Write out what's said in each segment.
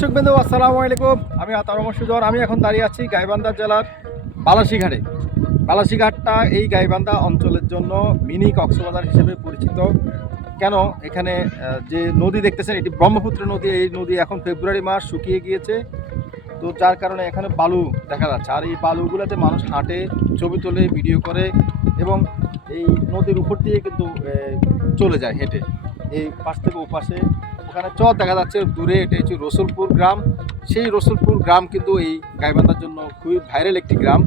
দর্শক বিন্দু, আসসালামু আলাইকুম। আমি আতার সুজন, আমি এখন দাঁড়িয়ে আছি গাইবান্ধা জেলার বালাসীঘাটে। বালাসীঘাটটা এই গাইবান্ধা অঞ্চলের জন্য মিনি কক্সবাজার হিসেবে পরিচিত। কেন? এখানে যে নদী দেখতেছেন, এটি ব্রহ্মপুত্র নদী। এই নদী এখন ফেব্রুয়ারি মাস শুকিয়ে গিয়েছে। তো যার কারণে এখানে বালু দেখা যাচ্ছে। আর এই বালুগুলোতে মানুষ হাঁটে, ছবি তোলে, ভিডিও করে এবং এই নদীর উপর দিয়ে কিন্তু চলে যায় হেঁটে। এই পাশ থেকে ওপাশে ওখানে চর দেখা যাচ্ছে দূরে, এটা হচ্ছে রসুলপুর গ্রাম। সেই রসুলপুর গ্রাম কিন্তু এই গাইবান্ধার জন্য খুবই ভাইরাল একটি গ্রাম।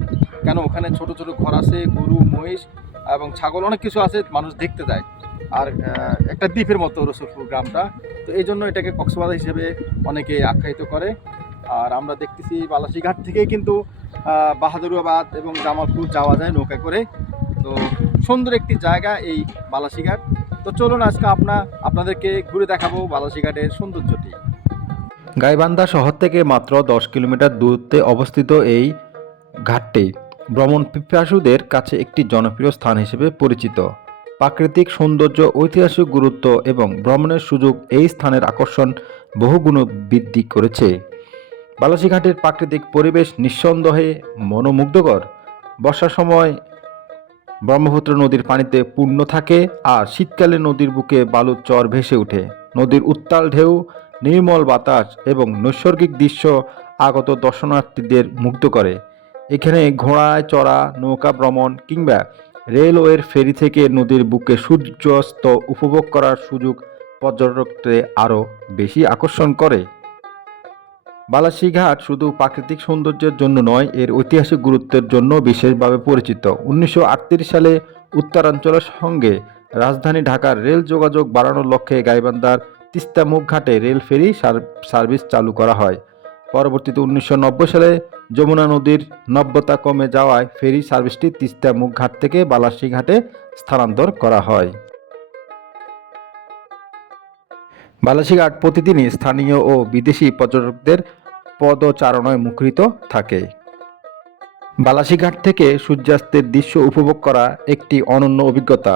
কেন? ওখানে ছোট ছোট ঘর আছে, গরু, মহিষ এবং ছাগল অনেক কিছু আছে, মানুষ দেখতে যায়। আর একটা দ্বীপের মতো রসুলপুর গ্রামটা। তো এই জন্য এটাকে কক্সবাজার হিসেবে অনেকে আখ্যায়িত করে। আর আমরা দেখতেছি বালাসীঘাট থেকেই কিন্তু বাহাদুরাবাদ এবং জামালপুর যাওয়া যায় নৌকা করে। তো সুন্দর একটি জায়গা এই বালাসীঘাট। তো চলুন আজকে আপনা আপনাদেরকে ঘুরে দেখাবো বালাসীঘাটের সৌন্দর্যটি। গাইবান্ধা শহর থেকে মাত্র দশ কিলোমিটার দূরত্বে অবস্থিত এই ঘাটটি ভ্রমণ পিপাসুদের কাছে একটি জনপ্রিয় স্থান হিসেবে পরিচিত। প্রাকৃতিক সৌন্দর্য, ঐতিহাসিক গুরুত্ব এবং ভ্রমণের সুযোগ এই স্থানের আকর্ষণ বহুগুণ বৃদ্ধি করেছে। বালাসীঘাটের প্রাকৃতিক পরিবেশ নিঃসন্দেহে মনোমুগ্ধকর। বর্ষার সময় ব্রহ্মপুত্র নদীর পানিতে পূর্ণ থাকে আর শীতকালে নদীর বুকে বালুর চর ভেসে ওঠে নদীর উত্তাল ঢেউ, নির্মল বাতাস এবং নৈসর্গিক দৃশ্য আগত দর্শনার্থীদের মুগ্ধ করে। এখানে ঘোড়ায় চড়া, নৌকা ভ্রমণ কিংবা রেলওয়ের ফেরি থেকে নদীর বুকে সূর্যাস্ত উপভোগ করার সুযোগ পর্যটকদের আরও বেশি আকর্ষণ করে। বালাসীঘাট শুধু প্রাকৃতিক সৌন্দর্যের জন্য নয়, এর ঐতিহাসিক গুরুত্বের জন্য বিশেষভাবে পরিচিত। উনিশশো আটত্রিশ সালে উত্তরাঞ্চলের সঙ্গে রাজধানী ঢাকার রেল যোগাযোগ বাড়ানোর লক্ষ্যে গাইবান্ধার তিস্তামুখ ঘাটে রেল ফেরি সার- সার্ভিস চালু করা হয়। পরবর্তীতে উনিশশো নব্বই সালে যমুনা নদীর নব্যতা কমে যাওয়ায় ফেরি সার্ভিসটি তিস্তামুখ ঘাট থেকে বালাসী ঘাটে স্থানান্তর করা হয়। বালাসীঘাট প্রতিদিনই স্থানীয় ও বিদেশি পর্যটকদের পদচারণায় মুখরিত থাকে। বালাসীঘাট থেকে সূর্যাস্তের দৃশ্য উপভোগ করা একটি অনন্য অভিজ্ঞতা।